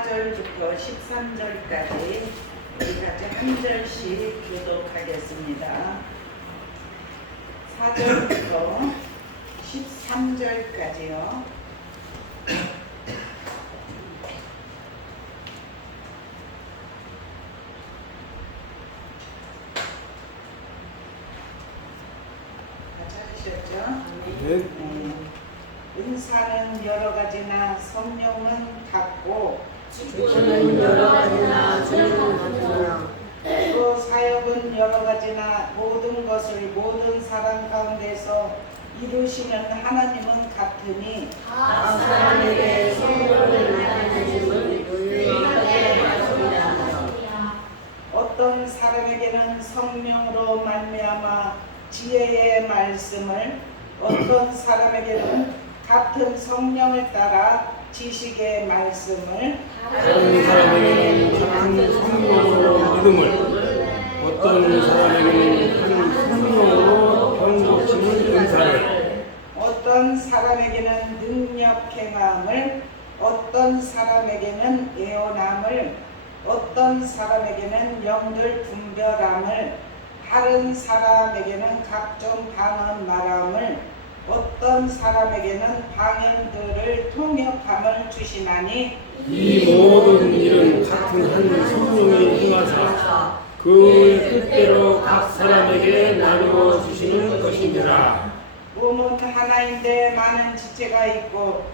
4절부터 13절까지 우리 같이 한 절씩 교독하겠습니다. 4절부터 13절까지요. 다 찾으셨죠? 네. 은사는 여러 가지나 성령은 같고 주는 여러 가지나 주는 같으나 또 사역은 여러 가지나 모든 것을 모든 사람 가운데서 이루시는 하나님은 같으니 각 사람에게 성령을 나타내심은 유일하게 하소이다. 어떤 사람에게는 성령으로 말미암아 지혜의 말씀을, 어떤 사람에게는 같은 성령을 따라 지식의 말씀을, 다른 사람에게는 같은 성령으로 믿음을, 어떤 사람에게는 한 성령으로 병고치는 은사를, 어떤 사람에게는 능력 행함을, 어떤 사람에게는 예언함을, 어떤 사람에게는 영들 분별함을, 다른 사람에게는 각종 방언 말함을, 어떤 사람에게는 방언들을 통역함을 주시나니 이 모든 일은 같은 한 성령이 행하사 그 뜻대로 각 사람에게 나누어 주시는 것이니라. 몸은 하나인데 많은 지체가 있고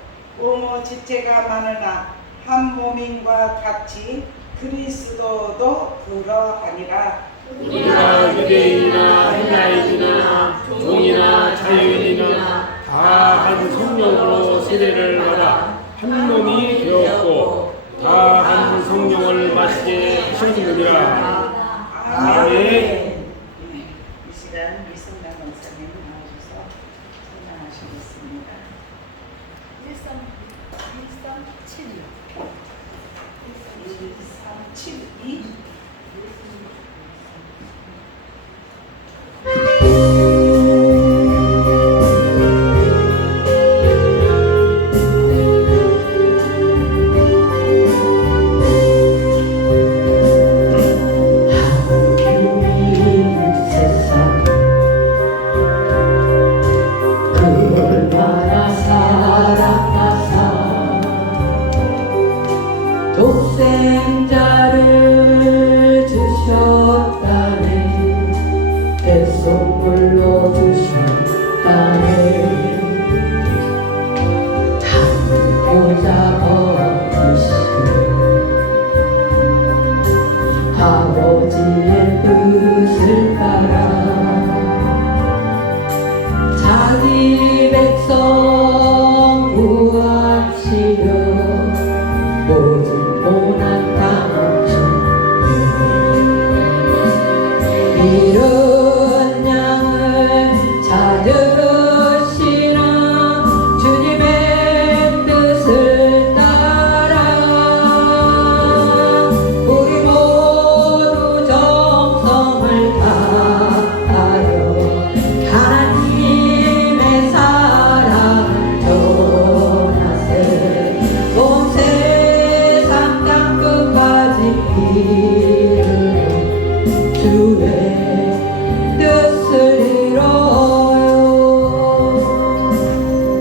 오모 지체가 많으나 한 몸인과 같이 그리스도도 그러하니라. 우리가 유대인이나 헬라인이나 종이나 자유인이나 다 한 성령으로 세례를 받아 한 몸이 되었고 다 한 성령을 마시게 하셨느니라. 아멘. 이 시간 이승남 목사님 나와주셔서 설명하시겠습니다. 1372 독생자를 주셨다네, 대속물로 주셨다네. 담보자 거두시고 아버지의 뜻을 따라 자기 백성 구하시려 오직 모난 당신 이런 양을 찾으시는 주님의 뜻을 따라 우리 모두 정성을 다하여 하나님의 사랑을 전하세. 온 세상 땅끝까지 이르러 주의 뜻을 이뤄요.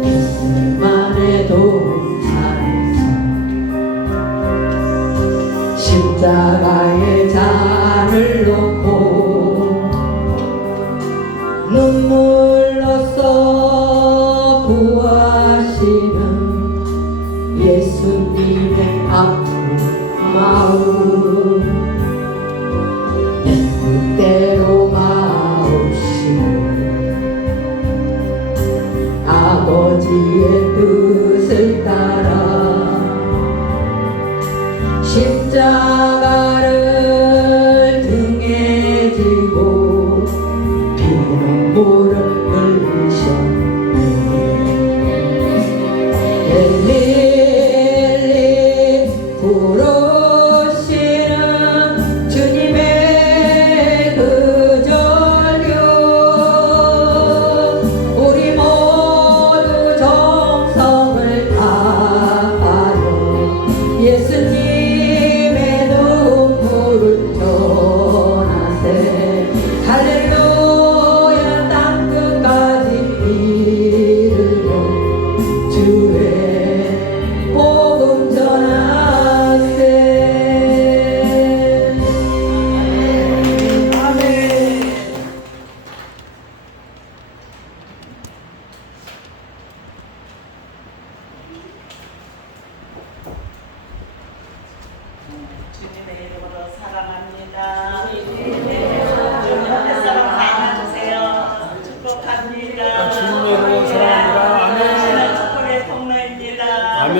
이슬만의 동산에서 십자가의 잔을 놓고 눈물로써 구하시는 예수님의 아픈 마음, 뜻대로 마옵시고 아버지의 뜻을 따라 십자가를 등에 지고 피눈물을 흘리셨네. 엘리 부르시는 주님의 그 전류 우리 모두 정성을 다하여 예수님 주님의 이름으로 사랑합니다. 주님 옆에 사람 안아주세요. 축복합니다. 주님의 이름으로 사랑합니다. 아멘. 당신은 축복의 통로입니다. 아멘.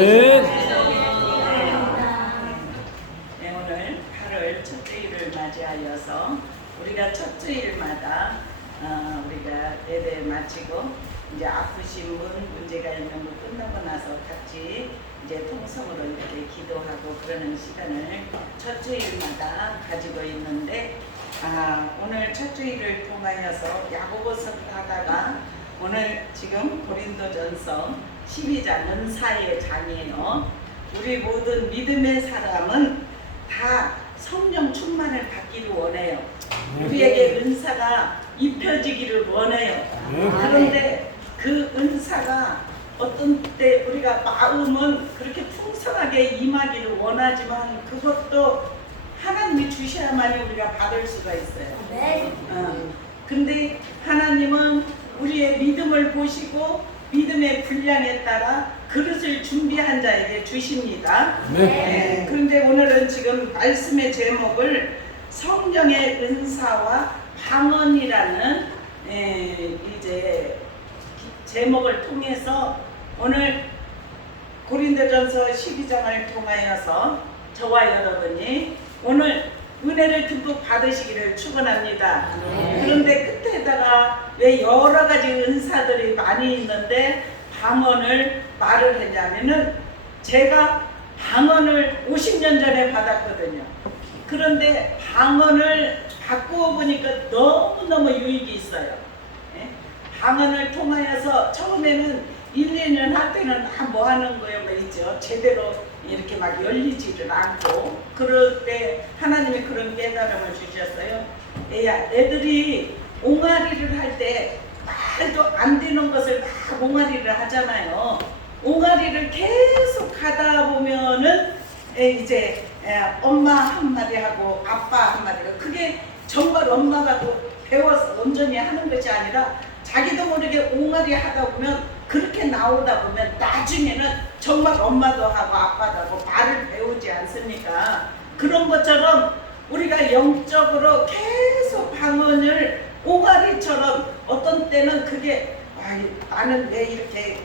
네, 오늘 8월 첫 주일을 맞이하여서 우리가 첫 주일마다 우리가 예배 마치고 이제 아프신 분, 문제가 있는 분 끝나고 나서 같이 이제 통성으로 이렇게 기도하고 그러는 시간을 첫 주일마다 가지고 있는데 오늘 첫 주일을 통하여서 야고보서를 하다가 오늘 지금 고린도전서 12장 은사의 장이에요. 우리 모든 믿음의 사람은 다 성령 충만을 받기를 원해요. 우리에게 은사가 입혀지기를 원해요. 그런데 그 은사가 어떤 때 우리가 마음은 그렇게 풍성하게 임하기를 원하지만 그것도 하나님이 주셔야만이 우리가 받을 수가 있어요. 근데 하나님은 우리의 믿음을 보시고 믿음의 분량에 따라 그릇을 준비한 자에게 주십니다. 네. 그런데 오늘은 지금 말씀의 제목을 성령의 은사와 방언이라는 이제 제목을 통해서 오늘 고린도전서 12장을 통하여서 저와 여러분이 오늘 은혜를 듬뿍 받으시기를 축원합니다. 그런데 끝에다가 왜 여러 가지 은사들이 많이 있는데 방언을 말을 했냐면은 제가 방언을 50년 전에 받았거든요. 그런데 방언을 바꾸어 보니까 너무너무 유익이 있어요. 방언을 통하여서 처음에는 1, 2년 할 때는 뭐 하는 거예요? 뭐 있죠. 제대로 이렇게 막 열리지를 않고 그럴 때 하나님이 그런 깨달음을 주셨어요. 애들이 옹알이를 할 때 말도 안 되는 것을 막 옹알이를 하잖아요. 옹알이를 계속 하다 보면은 이제 엄마 한마디 하고 아빠 한마디 하고 그게 정말 엄마가 또 배워서 온전히 하는 것이 아니라 자기도 모르게 옹알이 하다 보면 그렇게 나오다 보면 나중에는 정말 엄마도 하고 아빠도 하고 말을 배우지 않습니까? 그런 것처럼 우리가 영적으로 계속 방언을 옹알이처럼 어떤 때는 그게 나는 왜 이렇게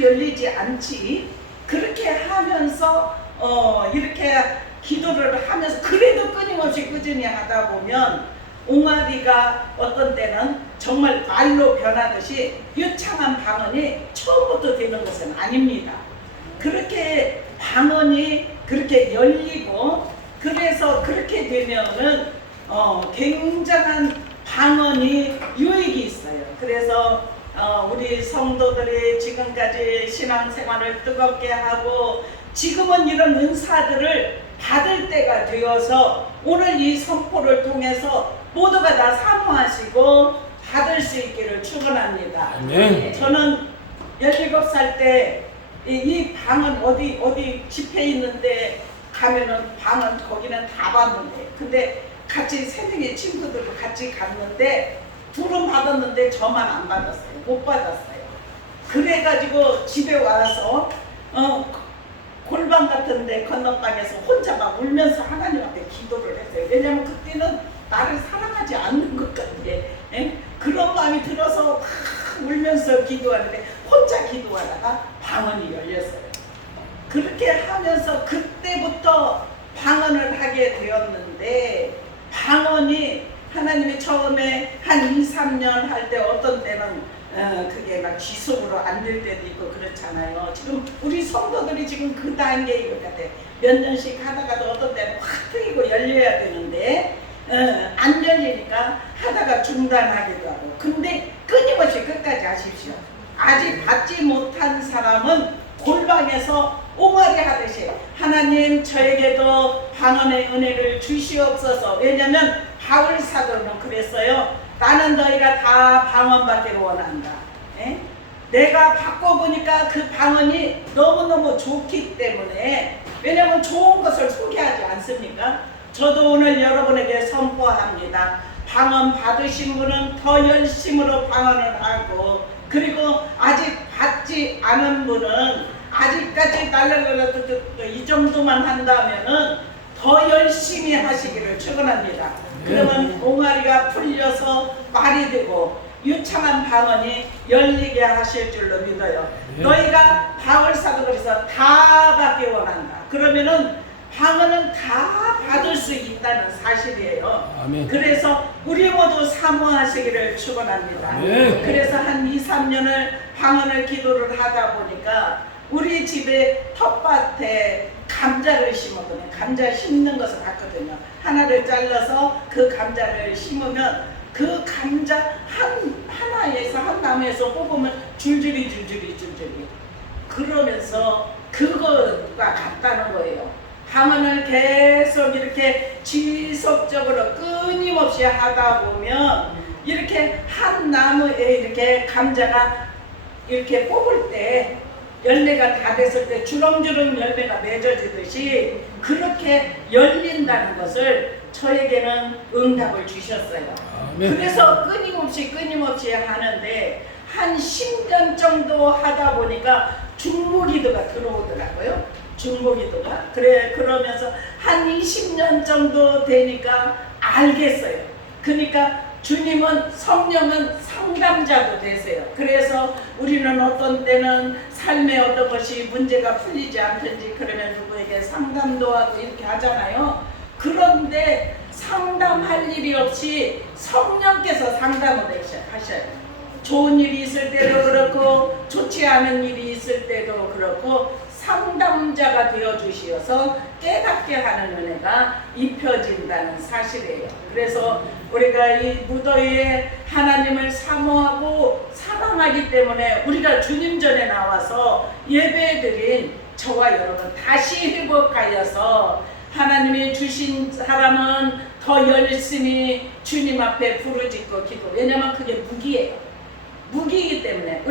열리지 않지? 그렇게 하면서 이렇게 기도를 하면서 그래도 끊임없이 꾸준히 하다 보면 옹알이가 어떤 때는 정말 말로 변하듯이 유창한 방언이 처음부터 되는 것은 아닙니다. 그렇게 방언이 그렇게 열리고 그래서 그렇게 되면은 굉장한 방언이 유익이 있어요. 그래서 우리 성도들이 지금까지 신앙생활을 뜨겁게 하고 지금은 이런 은사들을 받을 때가 되어서 오늘 이 선포를 통해서 모두가 다 사모하시고 받을 수 있기를 축원합니다. 아멘. 저는 17살 때 이 방은 어디 집회 있는데 가면은 방은 거기는 다 봤는데 근데 같이 세 명의 친구들도 같이 갔는데 둘은 받았는데 저만 안 받았어요. 못 받았어요. 그래가지고 집에 와서 골방 같은데 건너방에서 혼자 막 울면서 하나님 앞에 기도를 했어요. 왜냐면 그때는 나를 사랑하지 않는 것 같아. 그런 마음이 들어서 막 울면서 기도하는데 혼자 기도하다가 방언이 열렸어요. 그렇게 하면서 그때부터 방언을 하게 되었는데 방언이 하나님이 처음에 한 2, 3년 할 때 어떤 때는 그게 막 지속으로 안 될 때도 있고 그렇잖아요. 지금 우리 성도들이 지금 그 단계인 것 같아. 몇 년씩 하다가도 어떤 때는 확 트이고 열려야 되는데 안 열리니까 하다가 중단하기도 하고. 근데 끊임없이 끝까지 하십시오. 아직 받지 못한 사람은 골방에서 옹알이 하듯이 하나님 저에게도 방언의 은혜를 주시옵소서. 왜냐면 바울 사도는 그랬어요. 나는 너희가 다 방언 받기를 원한다. 내가 바꿔보니까 그 방언이 너무너무 좋기 때문에 왜냐면 좋은 것을 소개하지 않습니까? 저도 오늘 여러분에게 선포합니다. 방언 받으신 분은 더 열심으로 방언을 하고 그리고 아직 받지 않은 분은 아직까지 이 정도만 한다면은 더 더 열심히 하시기를 축원합니다. 그러면 옹알이가 풀려서 말이 되고 유창한 방언이 열리게 하실 줄로 믿어요. 너희가 바울사도그래서 다 받기 원한다. 그러면은 방언은 다 받을 수 있다는 사실이에요. 아멘. 그래서 우리 모두 사모하시기를 축원합니다. 아멘. 그래서 한 2, 3년을 방언을 기도를 하다 보니까 우리 집에 텃밭에 감자를 심었거든요. 감자 심는 것을 봤거든요. 하나를 잘라서 그 감자를 심으면 그 감자 하나에서 한 나무에서 뽑으면 줄줄이 그러면서 그거가 같다는 거예요. 방언을 계속 이렇게 지속적으로 끊임없이 하다 보면 이렇게 한 나무에 이렇게 감자가 이렇게 뽑을 때 열매가 다 됐을 때 주렁주렁 열매가 맺어지듯이 그렇게 열린다는 것을 저에게는 응답을 주셨어요. 아멘. 그래서 끊임없이 하는데 한 10년 정도 하다 보니까 중보기도가 들어오더라고요. 중보기도가. 그러면서 한 20년 정도 되니까 알겠어요. 그러니까 주님은 성령은 상담자도 되세요. 그래서 우리는 어떤 때는 삶의 어떤 것이 문제가 풀리지 않든지 그러면 누구에게 상담도 하고 이렇게 하잖아요. 그런데 상담할 일이 없이 성령께서 상담을 하셔요. 좋은 일이 있을 때도 그렇고 좋지 않은 일이 있을 때도 그렇고 상담자가 되어주시어서 깨닫게 하는 은혜가 입혀진다는 사실이에요. 그래서 우리가 이 무더위에 하나님을 사모하고 사랑하기 때문에 우리가 주님 전에 나와서 예배드린 저와 여러분 다시 회복하여서 하나님이 주신 사람은 더 열심히 주님 앞에 부르짖고 기도. 왜냐면 그게 무기예요. 무기이기 때문에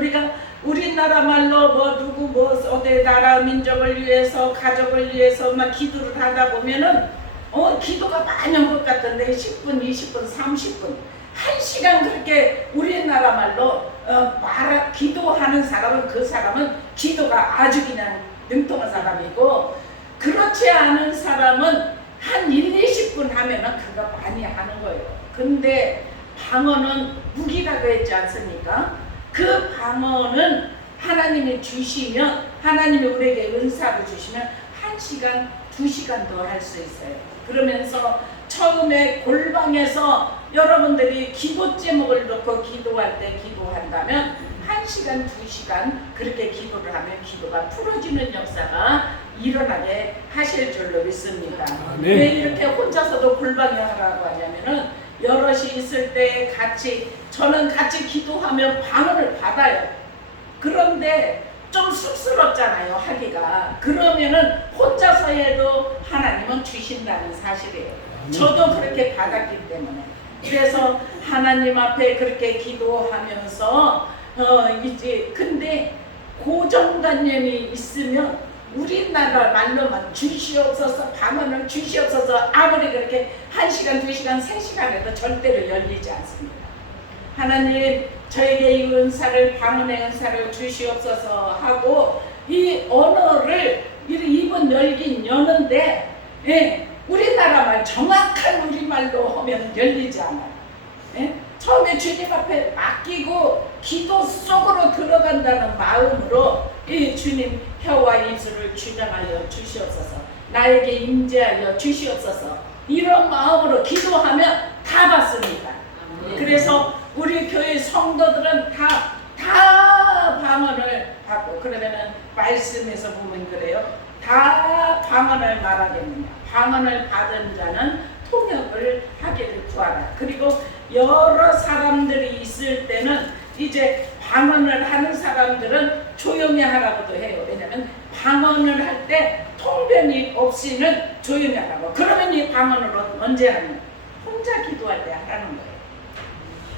우리나라 말로 누구 어디 나라 민족을 위해서 가족을 위해서 막 기도를 하다 보면은 기도가 많이 온 것 같던데 10분, 20분, 30분, 1시간 그렇게 우리나라 말로 기도하는 사람은 그 사람은 기도가 아주 그냥 능통한 사람이고 그렇지 않은 사람은 한 1, 20분 하면은 그거 많이 하는 거예요. 근데 방언은 무기라고 했지 않습니까? 그 방언은 하나님이 주시면 하나님이 우리에게 은사를 주시면 1시간, 2시간도 할 수 있어요. 그러면서 처음에 골방에서 여러분들이 기도 제목을 놓고 기도할 때 기도한다면 1시간, 2시간 그렇게 기도를 하면 기도가 풀어지는 역사가 일어나게 하실 줄로 믿습니다. 네. 왜 이렇게 혼자서도 골방에 하라고 하냐면은 여럿이 있을 때 저는 같이 기도하면 방언을 받아요. 그런데 좀 쑥스럽잖아요, 하기가. 그러면은 혼자서 해도 하나님은 주신다는 사실이에요. 저도 그렇게 받았기 때문에. 그래서 하나님 앞에 그렇게 기도하면서 근데 고정관념이 있으면 우리나라 말로만 주시옵소서, 방언을 주시옵소서 아무리 그렇게 1시간, 2시간, 3시간 해도 절대로 열리지 않습니다. 하나님 저에게 이 은사를 방언의 은사를 주시옵소서 하고 이 언어를 입은 열긴 여는데 우리나라 말 정확한 우리말로 하면 열리지 않아요. 처음에 주님 앞에 맡기고 기도 속으로 들어간다는 마음으로 이 주님 혀와 입술을 주장하여 주시옵소서, 나에게 임재하여 주시옵소서, 이런 마음으로 기도하면 다 받습니다. 그래서 우리 교회 성도들은 다 방언을 받고, 그러면은 말씀에서 보면 그래요. 다 방언을 말하겠느냐. 방언을 받은 자는 통역을 하기를 구하라. 그리고 여러 사람들이 있을 때는 이제 방언을 하는 사람들은 조용히 하라고도 해요. 왜냐하면 방언을 할 때 통변이 없이는 조용히 하라고. 그러면 이 방언을 언제 하냐? 혼자 기도할 때 하라는 거예요.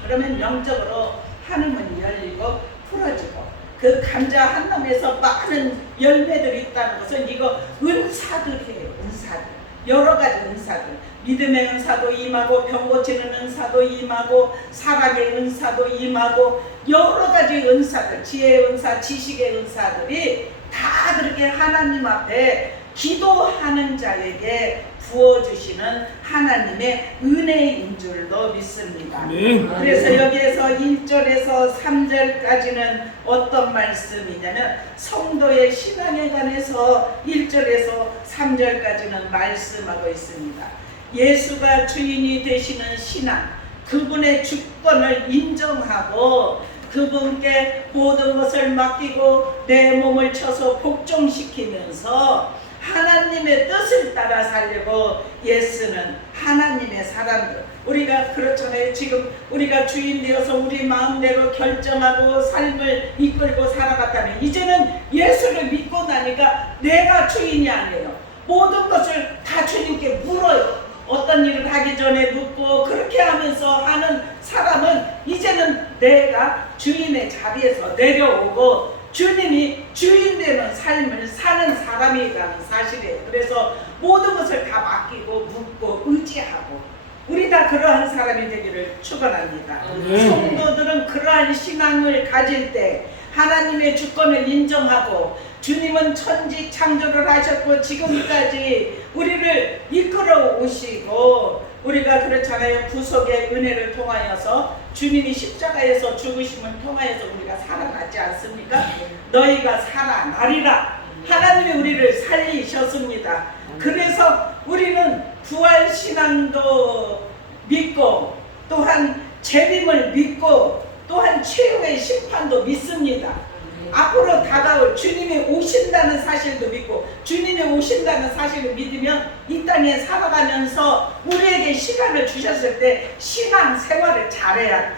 그러면 영적으로 하늘문이 열리고 풀어지고 그 감자 한 놈에서 많은 열매들이 있다는 것은 이거 은사들이에요. 은사들. 여러 가지 은사들. 믿음의 은사도 임하고 병 고치는 은사도 임하고 사랑의 은사도 임하고 여러 가지 은사들, 지혜의 은사, 지식의 은사들이 다 그렇게 하나님 앞에 기도하는 자에게 부어주시는 하나님의 은혜인 줄로 믿습니다. 그래서 여기에서 1절에서 3절까지는 어떤 말씀이냐면 성도의 신앙에 관해서 1절에서 3절까지는 말씀하고 있습니다. 예수가 주인이 되시는 신앙, 그분의 주권을 인정하고 그분께 모든 것을 맡기고 내 몸을 쳐서 복종시키면서 하나님의 뜻을 따라 살려고 애쓰는 하나님의 사람들. 우리가 그렇잖아요. 지금 우리가 주인 되어서 우리 마음대로 결정하고 삶을 이끌고 살아갔다면 이제는 예수를 믿고 나니까 내가 주인이 아니에요. 모든 것을 다 주님께 물어요. 어떤 일을 하기 전에 묻고 그렇게 하면서 하는 사람은 이제는 내가 주인의 자리에서 내려오고 주님이 주인 되는 삶을 사는 사람이라는 사실이에요. 그래서 모든 것을 다 맡기고 묻고 의지하고 우리 다 그러한 사람이 되기를 축원합니다. 성도들은 그러한 신앙을 가질 때 하나님의 주권을 인정하고 주님은 천지 창조를 하셨고 지금까지 우리를 이끌어 오시고 우리가 그렇잖아요. 구속의 은혜를 통하여서 주님이 십자가에서 죽으심을 통하여서 우리가 살아나지 않습니까? 너희가 살아나리라. 하나님이 우리를 살리셨습니다. 그래서 우리는 부활신앙도 믿고 또한 재림을 믿고 또한 최후의 심판도 믿습니다. 앞으로 다가올 주님이 오신다는 사실도 믿고 주님이 오신다는 사실을 믿으면 이 땅에 살아가면서 우리에게 시간을 주셨을 때 신앙 생활을 잘해야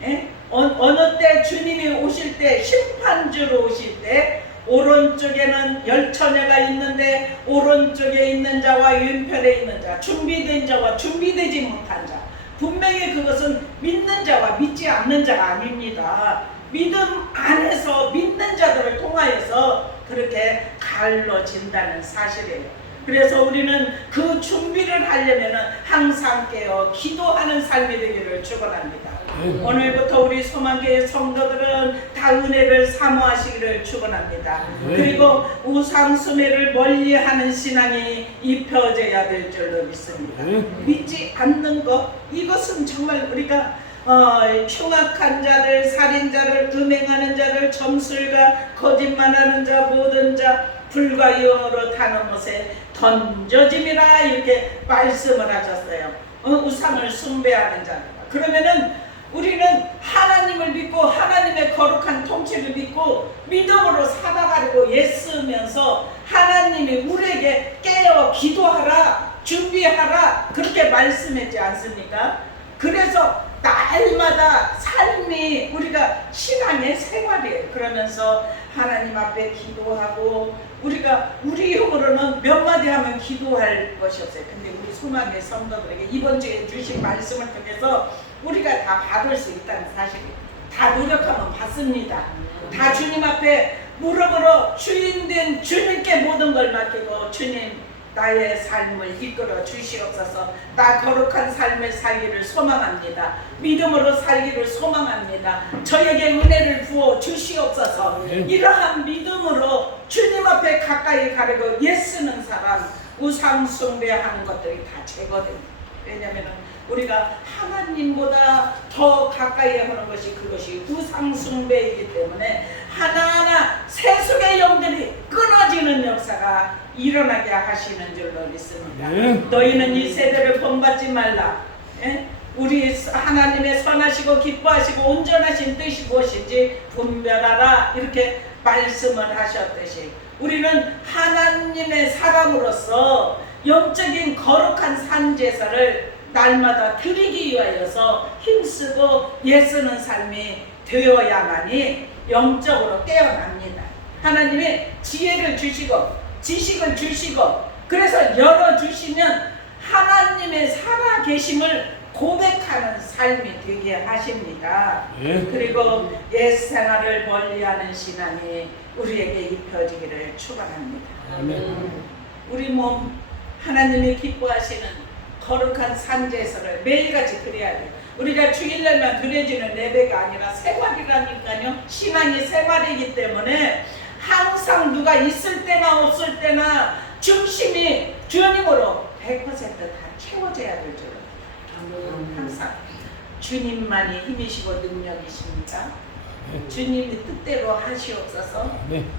돼. 어느 때 주님이 오실 때 심판주로 오실 때 오른쪽에는 열처녀가 있는데 오른쪽에 있는 자와 왼편에 있는 자, 준비된 자와 준비되지 못한 자. 분명히 그것은 믿는 자와 믿지 않는 자가 아닙니다. 믿음 안에서 믿는 자들을 통하여서 그렇게 갈라진다는 사실이에요. 그래서 우리는 그 준비를 하려면 항상 깨어 기도하는 삶이 되기를 축원합니다. 오늘부터 우리 소망교회 성도들은 다 은혜를 사모하시기를 축원합니다. 그리고 우상숭배를 멀리하는 신앙이 입혀져야 될 줄로 믿습니다. 믿지 않는 것, 이것은 정말 우리가 흉악한 자들, 살인자를, 음행하는 자들, 점술가, 거짓말하는 자, 모든 자 불과 영으로 타는 곳에 던져짐이라 이렇게 말씀을 하셨어요. 우상을 숭배하는 자입니다. 그러면은 우리는 하나님을 믿고 하나님의 거룩한 통치를 믿고 믿음으로 살아가려고 애쓰면서 하나님이 우리에게 깨어 기도하라, 준비하라 그렇게 말씀했지 않습니까? 그래서 날마다 삶이 우리가 신앙의 생활이에요. 그러면서 하나님 앞에 기도하고 우리가 우리 힘으로는 몇 마디 하면 기도할 것이 없어요. 근데 우리 소망의 성도들에게 이번 주에 주신 말씀을 통해서 우리가 다 받을 수 있다는 사실이에요. 다 노력하면 받습니다. 다 주님 앞에 무릎으로 주인된 주님께 모든 걸 맡기고 주님 나의 삶을 이끌어 주시옵소서. 나 거룩한 삶을 살기를 소망합니다. 믿음으로 살기를 소망합니다. 저에게 은혜를 부어 주시옵소서. 이러한 믿음으로 주님 앞에 가까이 가려고 애쓰는 사람, 우상 숭배하는 것들이 다 제거됩니다. 왜냐하면 우리가 하나님보다 더 가까이 하는 것이 그것이 우상 숭배이기 때문에 하나하나 세속의 영들이 끊어지는 역사가 일어나게 하시는 줄로 믿습니다. 너희는 이 세대를 본받지 말라. 우리 하나님의 선하시고 기뻐하시고 온전하신 뜻이 무엇인지 분별하라 이렇게 말씀을 하셨듯이 우리는 하나님의 사람으로서 영적인 거룩한 산제사를 날마다 드리기 위하여서 힘쓰고 애쓰는 삶이 되어야만이 영적으로 깨어납니다. 하나님이 지혜를 주시고 지식을 주시고 그래서 열어주시면 하나님의 살아계심을 고백하는 삶이 되게 하십니다. 그리고 옛생활을 멀리하는 신앙이 우리에게 입혀지기를 축원합니다. 우리 몸 하나님이 기뻐하시는 거룩한 산제사를 매일같이 드려야 돼요. 우리가 주일날만 드려지는 예배가 아니라 생활이라니까요. 신앙이 생활이기 때문에 항상 누가 있을 때나 없을 때나 중심이 주님으로 100% 다 채워져야 될 줄. 항상 주님만이 힘이시고 능력이십니다. 주님이 뜻대로 하시옵소서.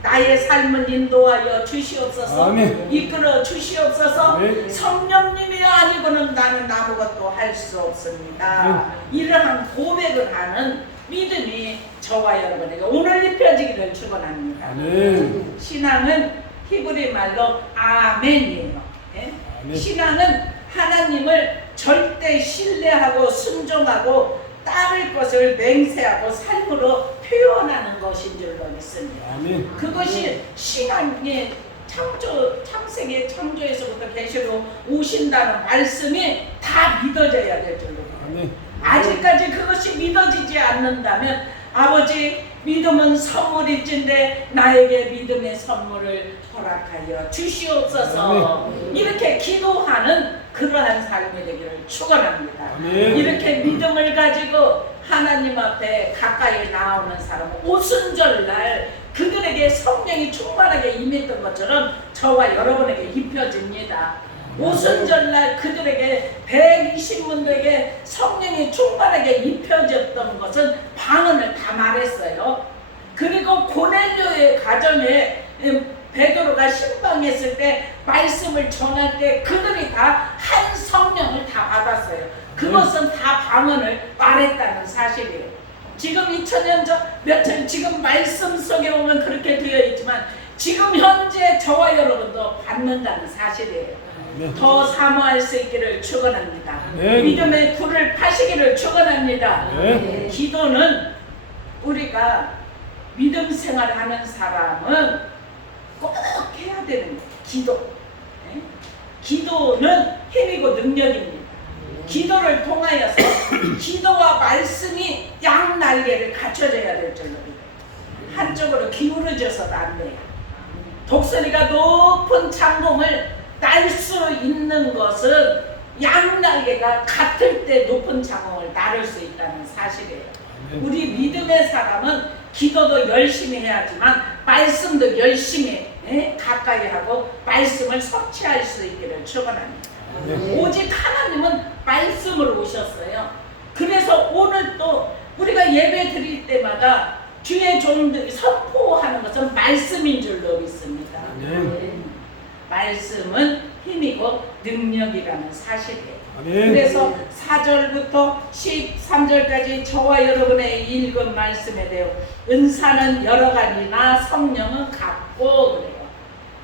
나의 삶을 인도하여 주시옵소서. 아멘. 이끌어 주시옵소서. 아멘. 성령님이 아니고는 나는 아무것도 할 수 없습니다. 이러한 고백을 하는 믿음이 저와 여러분에게 오늘 입혀지기를 축원합니다. 아멘. 신앙은 히브리 말로 아멘이에요. 예? 아멘. 신앙은 하나님을 절대 신뢰하고 순종하고 따를 것을 맹세하고 삶으로 표현하는 것인 줄로 믿습니다. 아멘. 그것이 신앙의 창세기 창조에서부터 계시로 오신다는 말씀이 다 믿어져야 될 줄로 믿습니다. 아멘. 아직까지 그것이 믿어지지 않는다면 아버지 믿음은 선물일진데 나에게 믿음의 선물을 허락하여 주시옵소서. 이렇게 기도하는 그러한 삶이 되기를 축원합니다. 아멘. 이렇게 믿음을 가지고 하나님 앞에 가까이 나오는 사람은 오순절날 그들에게 성령이 충만하게 임했던 것처럼 저와 여러분에게 입혀집니다. 오순절날 그들에게 120문들에게 성령이 충만하게 입혀졌던 것은 방언을 다 말했어요. 그리고 고넬료의 가정에 베드로가 신방했을 때 말씀을 전할 때 그들이 다 한 성령을 다 받았어요. 그것은 다 방언을 말했다는 사실이에요. 지금 2000년 전, 며칠 지금 말씀 속에 보면 그렇게 되어 있지만 지금 현재 저와 여러분도 받는다는 사실이에요. 더 사모할 수 있기를 축원합니다. 믿음의 불을 파시기를 축원합니다. 기도는 우리가 믿음 생활하는 사람은 꼭 해야 되는 거예요. 기도. 기도는 힘이고 능력입니다. 기도를 통하여서 기도와 말씀이 양날개를 갖춰져야 될 줄로 믿어요. 한쪽으로 기울어져서도 안 돼요. 독수리가 높은 창공을 날 수 있는 것은 양날개가 같을 때 높은 창공을 나를 수 있다는 사실이에요. 우리 믿음의 사람은 기도도 열심히 해야지만 말씀도 열심히 가까이 하고 말씀을 섭취할 수 있기를 축원합니다. 오직 하나님은 말씀으로 오셨어요. 그래서 오늘 또 우리가 예배 드릴 때마다 주의 종들이 선포하는 것은 말씀인 줄로 믿습니다. 말씀은 힘이고 능력이라는 사실이에요. 그래서 4절부터 13절까지 저와 여러분의 읽은 말씀에 대해 은사는 여러 가지나 성령은 같고 그래요.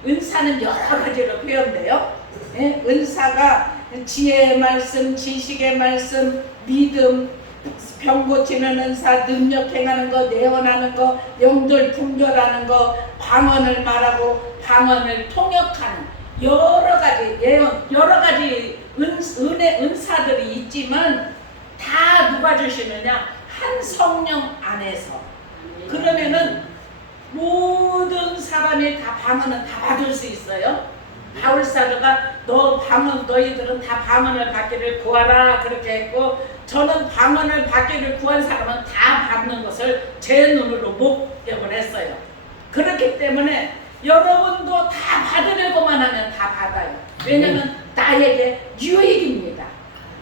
은사는 여러 가지로 표현돼요. 은사가 지혜의 말씀, 지식의 말씀, 믿음, 병 고치는 은사, 능력 행하는 거, 내원하는 거, 영들 분별하는 거, 방언을 말하고 방언을 통역하는 여러 가지 예언, 여러 가지 은사들이 있지만 다 누가 주시느냐? 한 성령 안에서. 그러면은 모든 사람이 다 방언은 다 받을 수 있어요. 바울 사도가 너희들은 다 방언을 받기를 구하라 그렇게 했고, 저는 방언을 받기를 구한 사람은 다 받는 것을 제 눈으로 목격을 했어요. 그렇기 때문에 여러분도 다 받으려고만 하면 다 받아요. 왜냐하면 나에게 유익입니다.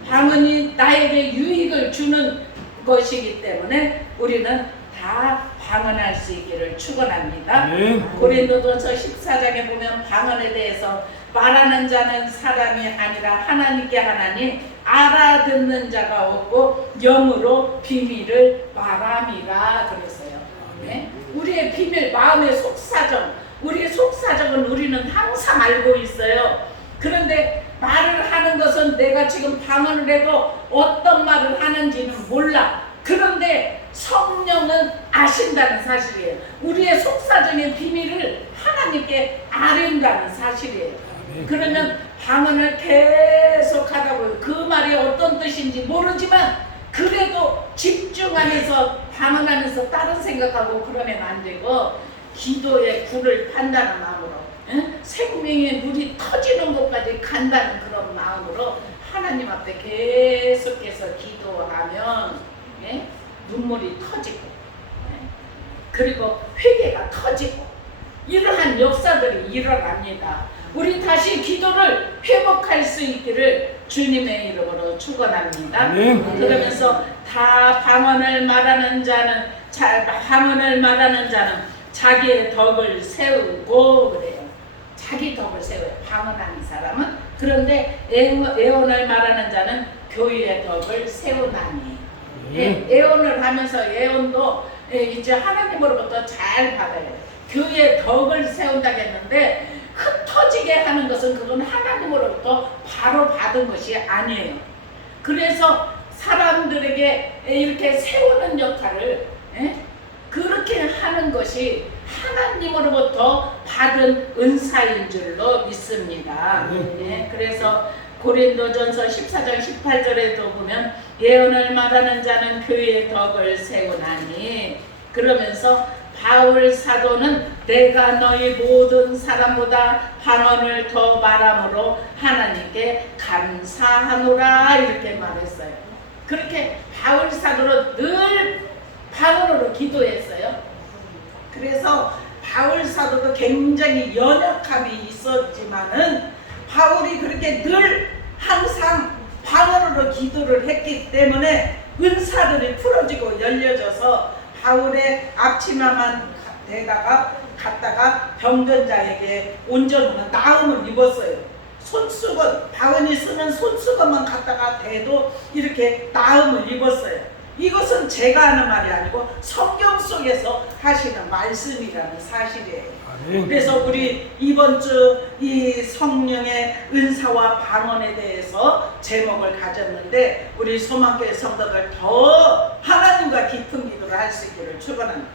방언이 나에게 유익을 주는 것이기 때문에 우리는 다 방언할 수 있기를 축원합니다. 고린도전서 14장에 보면 방언에 대해서 말하는 자는 사람이 아니라 하나님께 하나니 알아듣는 자가 없고 영으로 비밀을 말함이라 그랬어요. 우리의 비밀, 마음의 속사정, 우리의 속사정은 우리는 항상 알고 있어요. 그런데 말을 하는 것은 내가 지금 방언을 해도 어떤 말을 하는지는 몰라. 그런데 성령은 아신다는 사실이에요. 우리의 속사정의 비밀을 하나님께 아른다는 사실이에요. 그러면 방언을 계속 하다 보면 그 말이 어떤 뜻인지 모르지만 그래도 집중하면서 방언하면서 다른 생각하고 그러면 안 되고 기도의 굴을 판다는 마음으로 생명의 물이 터지는 것까지 간다는 그런 마음으로 하나님 앞에 계속해서 기도하면 눈물이 터지고 그리고 회개가 터지고 이러한 역사들이 일어납니다. 우리 다시 기도를 회복할 수 있기를 주님의 이름으로 축원합니다. 아멘. 그러면서 다 방언을 말하는 자는 자기의 덕을 세우고 그래요. 자기 덕을 세워요. 방언하는 사람은. 그런데 애언을 말하는 자는 교회의 덕을 세우나니. 애언을 하면서 애언도 이제 하나님으로부터 잘 받아요. 교회의 덕을 세운다고 했는데 흩어지게 하는 것은 그건 하나님으로부터 바로 받은 것이 아니에요. 그래서 사람들에게 이렇게 세우는 역할을 그렇게 하는 것이 하나님으로부터 받은 은사인 줄로 믿습니다. 그래서 고린도전서 14장 18절에도 보면 예언을 말하는 자는 교회의 덕을 세우나니, 그러면서 바울 사도는 내가 너희 모든 사람보다 방언을 더 말함으로 하나님께 감사하노라 이렇게 말했어요. 그렇게 바울 사도는 늘 방언으로 기도했어요. 그래서 바울 사도도 굉장히 연약함이 있었지만은 바울이 그렇게 늘 항상 방언으로 기도를 했기 때문에 은사들이 풀어지고 열려져서 바울의 앞치마만 갖다가 병든 자에게 온전한 나음을 입었어요. 손수건, 바울이 쓰는 손수건만 갖다가 대도 이렇게 나음을 입었어요. 이것은 제가 하는 말이 아니고 성경 속에서 하시는 말씀이라는 사실이에요. 그래서 우리 이번 주 이 성령의 은사와 방언에 대해서 제목을 가졌는데 우리 소망교회 성도들 더 하나님과 깊은 기도를 할 수 있기를 축원합니다.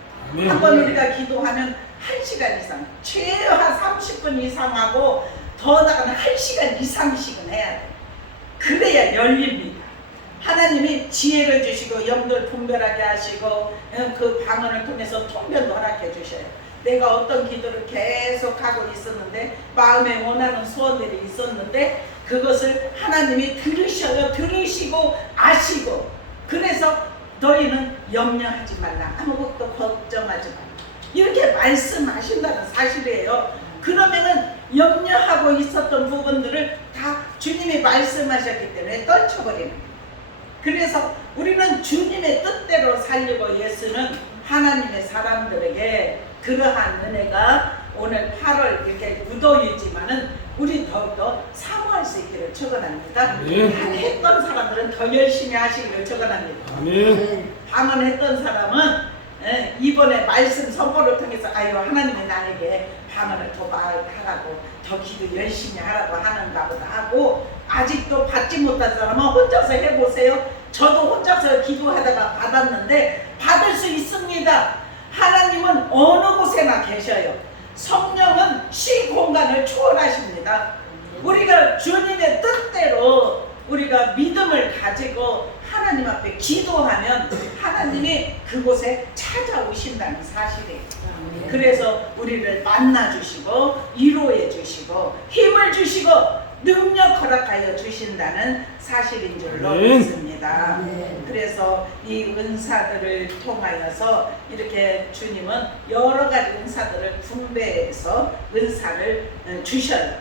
한번 우리가 기도하면 1시간 이상, 최하 30분 이상 하고 더 나가면 1시간 이상씩은 해야 돼. 그래야 열립니다. 하나님이 지혜를 주시고 영들 분별하게 하시고 그 방언을 통해서 통변도 허락해 주셔요. 내가 어떤 기도를 계속 하고 있었는데 마음에 원하는 소원들이 있었는데 그것을 하나님이 들으시고 아시고, 그래서 너희는 염려하지 말라, 아무것도 걱정하지 말라 이렇게 말씀하신다는 사실이에요. 그러면은 염려하고 있었던 부분들을 다 주님이 말씀하셨기 때문에 떨쳐버리는 거예요. 그래서 우리는 주님의 뜻대로 살려고 예수는 하나님의 사람들에게 그러한 은혜가 오늘 8월 이렇게 무더위지만은 우리 더욱더 사모할 수 있기를 축원합니다. 했던 사람들은 더 열심히 하시기를 축원합니다. 방언했던 사람은 이번에 말씀 선포를 통해서 아유 하나님이 나에게 방언을 더 하라고 더 기도 열심히 하라고 하는가 보다 하고, 아직도 받지 못한 사람은 혼자서 해보세요. 저도 혼자서 기도하다가 받았는데 받을 수 있습니다. 하나님은 어느 곳에나 계셔요. 성령은 시 공간을 초월하십니다. 우리가 주님의 뜻대로 우리가 믿음을 가지고 하나님 앞에 기도하면 하나님이 그곳에 찾아오신다는 사실이에요. 그래서 우리를 만나주시고 위로해 주시고 힘을 주시고 능력 허락하여 주신다는 사실인 줄로 믿습니다. 그래서 이 은사들을 통하여서 이렇게 주님은 여러 가지 은사들을 분배해서 은사를 주셔요.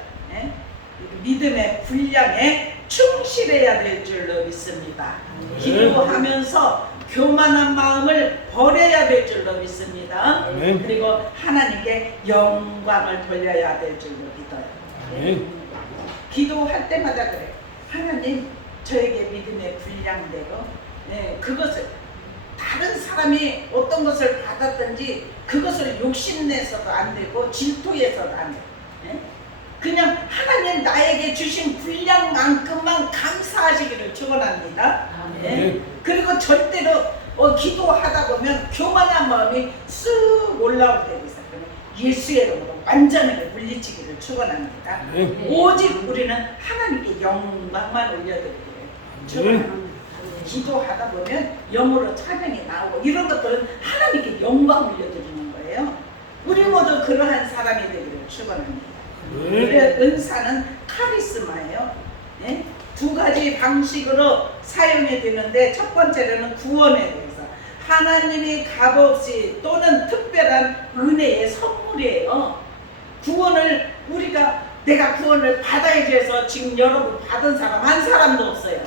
믿음의 분량에 충실해야 될 줄로 믿습니다. 기도하면서 교만한 마음을 버려야 될 줄로 믿습니다. 그리고 하나님께 영광을 돌려야 될 줄로 믿어요. 기도할 때마다 그래요. 하나님 저에게 믿음의 분량대로 그것을 다른 사람이 어떤 것을 받았든지 그것을 욕심내서도 안 되고 질투해서도 안 돼요. 그냥 하나님 나에게 주신 분량만큼만 감사하시기를 축원합니다. 그리고 절대로 기도하다 보면 교만한 마음이 쑥 올라올 때가 있어요. 예수의 이름으로 완전하게 물리치기를 축원합니다. 오직 우리는 하나님께 영광만 올려드리기를 축원합니다. 기도하다 보면 영으로 찬양이 나오고 이런 것들은 하나님께 영광 올려드리는 거예요. 우리 모두 그러한 사람이 되기를 축원합니다. 은사는 카리스마예요. 두 가지 방식으로 사용이 되는데 첫 번째로는 구원에 대해서 하나님이 값없이 또는 특별한 은혜의 선물이에요. 구원을 우리가 내가 구원을 받아야지 해서 지금 여러분 받은 사람 한 사람도 없어요.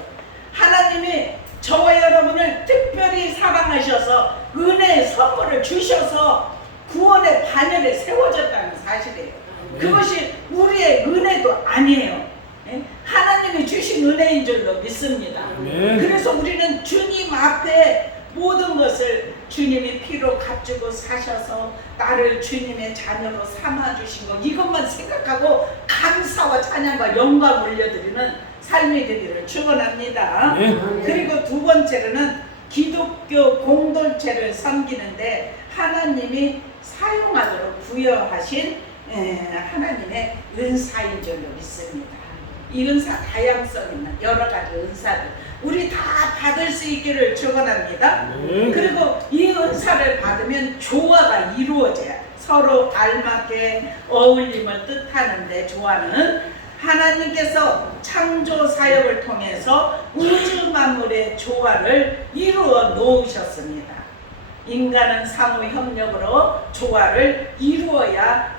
하나님이 저와 여러분을 특별히 사랑하셔서 은혜의 선물을 주셔서 구원의 반열에 세워졌다는 사실이에요. 그것이 우리의 은혜도 아니에요. 하나님이 주신 은혜인 줄로 믿습니다. 그래서 우리는 주님 앞에 모든 것을 주님이 피로 값주고 사셔서 나를 주님의 자녀로 삼아주신 것, 이것만 생각하고 감사와 찬양과 영광 올려드리는 삶이 되기를 축원합니다. 그리고 두 번째로는 기독교 공동체를 섬기는데 하나님이 사용하도록 부여하신 하나님의 은사인 줄로 믿습니다. 이 은사 다양성 있는 여러 가지 은사들 우리 다 받을 수 있기를 축원합니다. 그리고 이 은사를 받으면 조화가 이루어져야 서로 알맞게 어울림을 뜻하는데 조화는 하나님께서 창조 사역을 통해서 우주 만물의 조화를 이루어 놓으셨습니다. 인간은 상호 협력으로 조화를 이루어야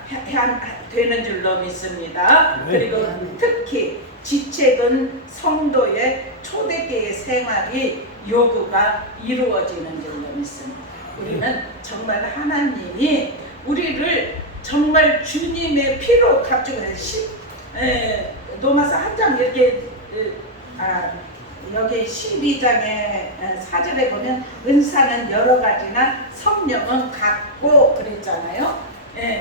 되는 줄로 믿습니다. 그리고 특히 지책은 성도의 초대교회 생활이 요구가 이루어지는 줄로 믿습니다. 우리는 정말 하나님이 우리를 정말 주님의 피로 값주고 로마서 한 장 이렇게 여기 12장의 4절에 보면 은사는 여러 가지나 성령은 같고 그랬잖아요.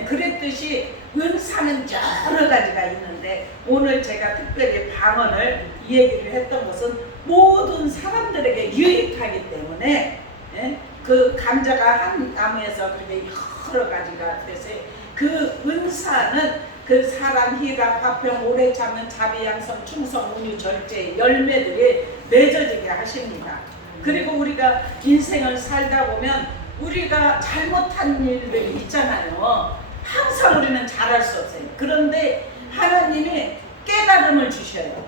그랬듯이 은사는 여러 가지가 있는데 오늘 제가 특별히 방언을 이 얘기를 했던 것은 모든 사람들에게 유익하기 때문에 그 감자가 한 나무에서 그렇게 여러 가지가 돼서 그 은사는 그 사랑, 희락, 화평, 오래 참는, 자비, 양성, 충성, 운유, 절제 열매들이 맺어지게 하십니다. 그리고 우리가 인생을 살다 보면 우리가 잘못한 일들이 있잖아요. 항상 우리는 잘할 수 없어요. 그런데 하나님이 깨달음을 주셔요.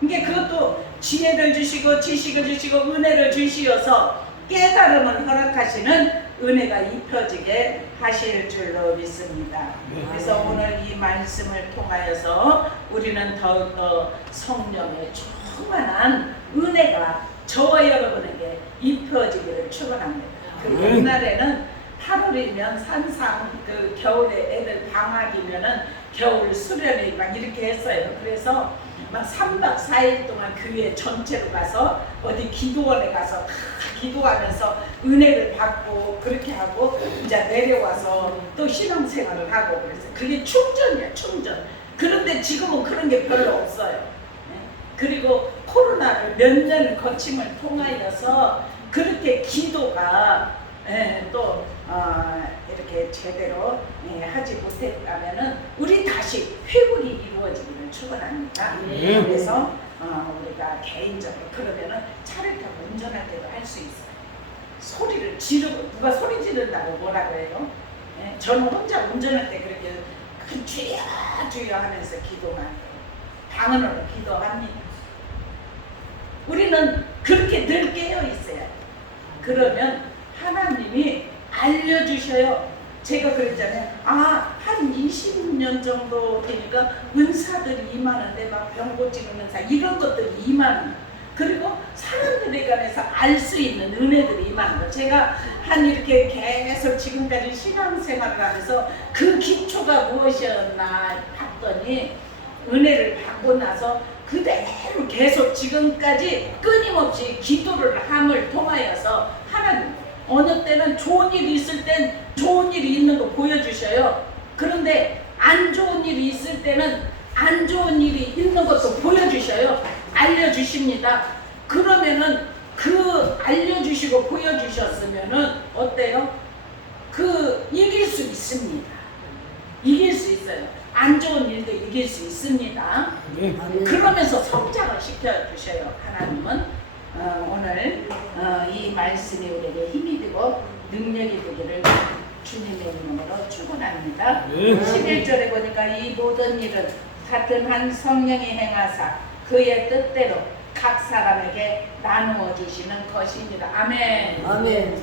이게 그것도 지혜를 주시고 지식을 주시고 은혜를 주시어서 깨달음을 허락하시는 은혜가 입혀지게 하실 줄로 믿습니다. 그래서 오늘 이 말씀을 통하여서 우리는 더욱더 성령의 충만한 은혜가 저와 여러분에게 입혀지기를 축원합니다. 그 옛날에는 8월이면 산상 그 겨울에 애들 방학이면은 겨울 수련회 막 이렇게 했어요. 그래서 막 3박 4일 동안 교회 전체로 가서 어디 기도원에 가서 다 기도하면서 은혜를 받고 그렇게 하고 이제 내려와서 또 신앙생활을 하고 그랬어요. 그게 충전이야, 충전. 그런데 지금은 그런 게 별로 없어요. 그리고 코로나를 몇 년을 거침을 통하여서 그렇게 기도가 또 이렇게 제대로 하지 못했다면은 우리 다시 회복이 이루어지기를 축원합니다. 그래서 우리가 개인적으로 그러면은 차를 타고 운전할 때도 할 수 있어요. 소리를 지르고 누가 소리 지른다고 뭐라고 해요? 저는 혼자 운전할 때 그렇게 주여 주여 하면서 기도만 해요. 방언으로 기도합니다. 우리는 그렇게 늘 깨어 있어야 돼요. 그러면 하나님이 알려주셔요. 제가 그랬잖아요. 한 20년 정도 되니까 은사들이 임하는데 막 병 고치는 은사 이런 것들이 임하는 그리고 사람들에 관해서 알 수 있는 은혜들이 임하는 거. 제가 한 이렇게 계속 지금까지 신앙생활을 하면서 그 기초가 무엇이었나 봤더니 은혜를 받고 나서 그대로 계속 지금까지 끊임없이 기도를 함을 통하여서 하나님 어느 때는 좋은 일이 있을 땐 좋은 일이 있는 거 보여주셔요. 그런데 안 좋은 일이 있을 때는 안 좋은 일이 있는 것도 보여주셔요. 알려주십니다. 그러면은 그 알려주시고 보여주셨으면은 어때요? 그 이길 수 있습니다. 이길 수 있어요. 안 좋은 일도 이길 수 있습니다. 그러면서 성장을 시켜주셔요. 하나님은 오늘 이 말씀이 우리에게 힘이 되고 능력이 되기를 주님의 이름으로 축원합니다. 11절에 보니까 이 모든 일은 같은 한 성령이 행하사 그의 뜻대로 각 사람에게 나누어 주시는 것입니다. 아멘. 아멘.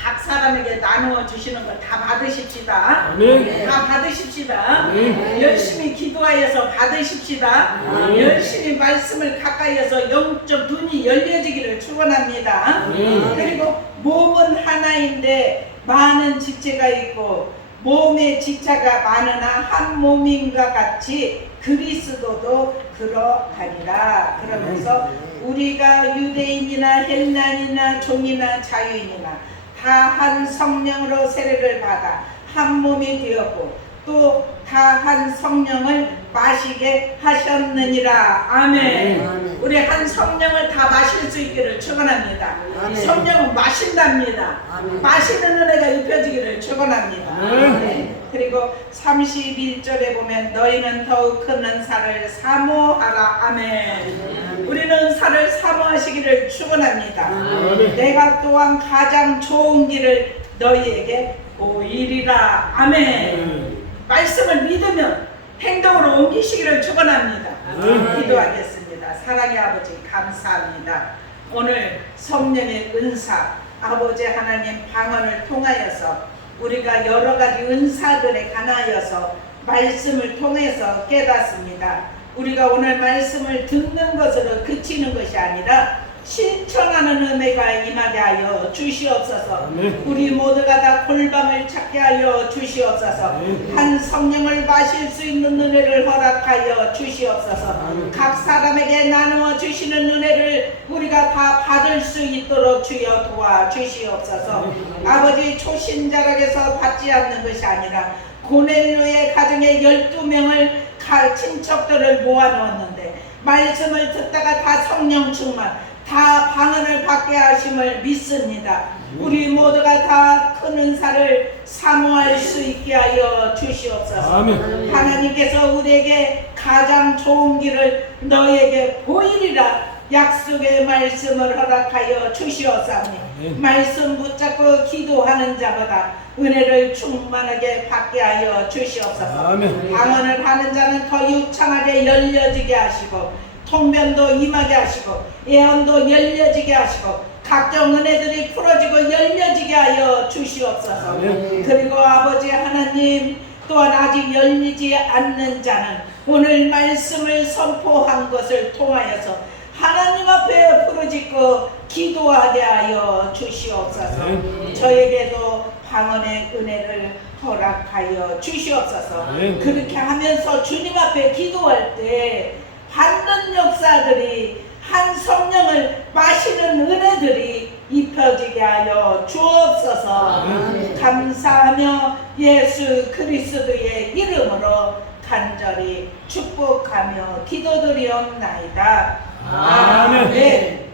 각 사람에게 나누어 주시는 걸 다 받으십시다. 아멘. 다 받으십시다. 아멘. 열심히 기도하여서 받으십시다. 아멘. 열심히 말씀을 가까이에서 영적 눈이 열려지기를 축원합니다. 아멘. 그리고 몸은 하나인데 많은 지체가 있고 몸의 지체가 많으나 한 몸인가 같이 그리스도도 그러하리라. 그러면서 우리가 유대인이나 헬란이나 종이나 자유인이나 다 한 성령으로 세례를 받아 한 몸이 되었고 또 다 한 성령을 마시게 하셨느니라. 아멘. 아멘. 우리 한 성령을 다 마실 수 있기를 축원합니다. 아멘. 성령은 마신답니다. 아멘. 마시는 은혜가 입혀지기를 축원합니다. 아멘. 그리고 31절에 보면 너희는 더욱 큰 은사를 사모하라. 아멘. 우리는 은사를 사모하시기를 축원합니다. 아멘. 내가 또한 가장 좋은 길을 너희에게 보이리라. 아멘. 말씀을 믿으면 행동으로 옮기시기를 축원합니다. 아멘. 기도하겠습니다. 사랑의 아버지 감사합니다. 오늘 성령의 은사 아버지 하나님 방언을 통하여서 우리가 여러 가지 은사들에 관하여서 말씀을 통해서 깨닫습니다. 우리가 오늘 말씀을 듣는 것으로 그치는 것이 아니라 실천하는 은혜가 임하게 하여 주시옵소서. 아멘. 우리 모두가 다 골방을 찾게 하여 주시옵소서. 아멘. 한 성령을 마실 수 있는 은혜를 허락하여 주시옵소서. 아멘. 각 사람에게 나누어 주시는 은혜를 우리가 다 받을 수 있도록 주여 도와 주시옵소서. 아버지 초신자락에서 받지 않는 것이 아니라 고넬료의 가정에 12명을 친척들을 모아놓았는데 말씀을 듣다가 다 성령 충만 다 방언을 받게 하심을 믿습니다. 우리 모두가 다 큰 은사를 사모할 수 있게 하여 주시옵소서. 아멘. 하나님께서 우리에게 가장 좋은 길을 너에게 보이리라 약속의 말씀을 허락하여 주시옵사오니 아멘. 말씀 붙잡고 기도하는 자보다 은혜를 충만하게 받게 하여 주시옵소서. 아멘. 방언을 하는 자는 더 유창하게 열려지게 하시고 통변도 임하게 하시고 예언도 열려지게 하시고 각종 은혜들이 풀어지고 열려지게 하여 주시옵소서. 아멘. 그리고 아버지 하나님 또한 아직 열리지 않는 자는 오늘 말씀을 선포한 것을 통하여서 하나님 앞에 부르짖고 기도하게 하여 주시옵소서. 아멘. 저에게도 방언의 은혜를 허락하여 주시옵소서. 아멘. 그렇게 하면서 주님 앞에 기도할 때 받는 역사들이 한 성령을 마시는 은혜들이 입혀지게 하여 주옵소서. 아멘. 감사하며 예수 그리스도의 이름으로 간절히 축복하며 기도드리옵나이다. 아멘.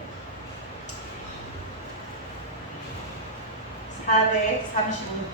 435